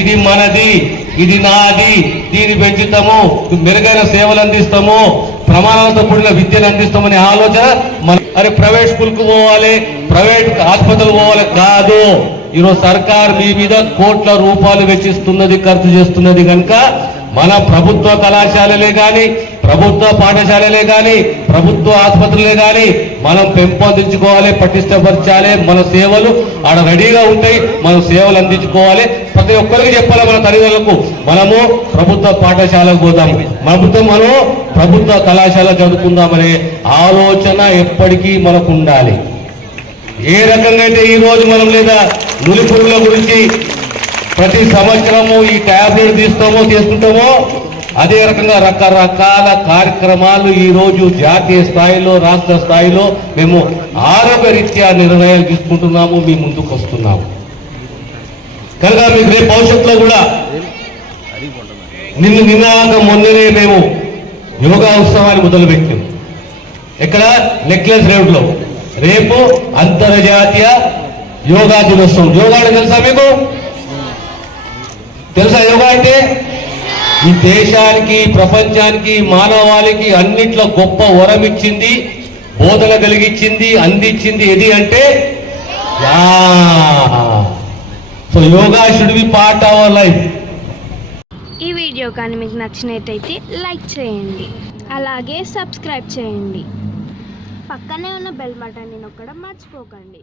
ఇది మనది ఇది నాది. దీన్ని పెంచుతాము మెరుగైన సేవలు అందిస్తాము ప్రమాణాలతో కూడిన విద్యను అందిస్తామనే ఆలోచన మన అరే ప్రైవేట్ స్కూల్కి పోవాలి ప్రైవేట్ ఆసుపత్రులు పోవాలి కాదు. ఈరోజు సర్కార్ మీ మీద కోట్ల రూపాయలు వెచ్చిస్తున్నది ఖర్చు చేస్తున్నది కనుక మన ప్రభుత్వ కళాశాలలే కానీ ప్రభుత్వ పాఠశాలలే కానీ ప్రభుత్వ ఆసుపత్రులే కానీ మనం పెంపొందించుకోవాలి పటిష్టపరచాలి మన సేవలు ఆడ రెడీగా ఉంటాయి మనం సేవలు అందించుకోవాలి. ప్రతి ఒక్కరికి చెప్పాలి మన తల్లిదండ్రులకు? మనము ప్రభుత్వ పాఠశాలకు పోదాం ప్రభుత్వం మనం ప్రభుత్వ కళాశాల చదువుకుందామనే ఆలోచన ఎప్పటికీ మనకు ఉండాలి ఏ రకంగా అయితే ఈరోజు మనం లేదా నులి పురుగుల గురించి ప్రతి సంవత్సరము ఈ ట్యాబ్లెట్ తీస్తామో తీసుకుంటామో అదే రకంగా రకరకాల కార్యక్రమాలు ఈరోజు జాతీయ స్థాయిలో రాష్ట్ర స్థాయిలో మేము ఆరోగ్య రీత్యా నిర్ణయాలు తీసుకుంటున్నాము. మీ ముందుకు కనుక మీకు రేపు భవిష్యత్తులో కూడా నిన్ను నిన్నాక మొన్ననే మేము యోగా ఉత్సవాన్ని మొదలుపెట్టాం ఇక్కడ నెక్లెస్ రోడ్లో. రేపు అంతర్జాతీయ యోగా దినోత్సవం. యోగా అంటే తెలుసా మీకు? తెలుసా యోగా అంటే? ఈ దేశానికి ప్రపంచానికి మానవాళికి అన్నిట్లో గొప్ప వరం ఇచ్చింది బోధన కలిగించింది అందించింది ఏది అంటే? Yeah so yoga should be part our life ఈ వీడియో కానీ మీకు నచ్చినట్టయితే లైక్ చేయండి. అలాగే సబ్స్క్రైబ్ చేయండి. పక్కనే ఉన్న బెల్ బటన్ని నొక్కడం మర్చిపోకండి.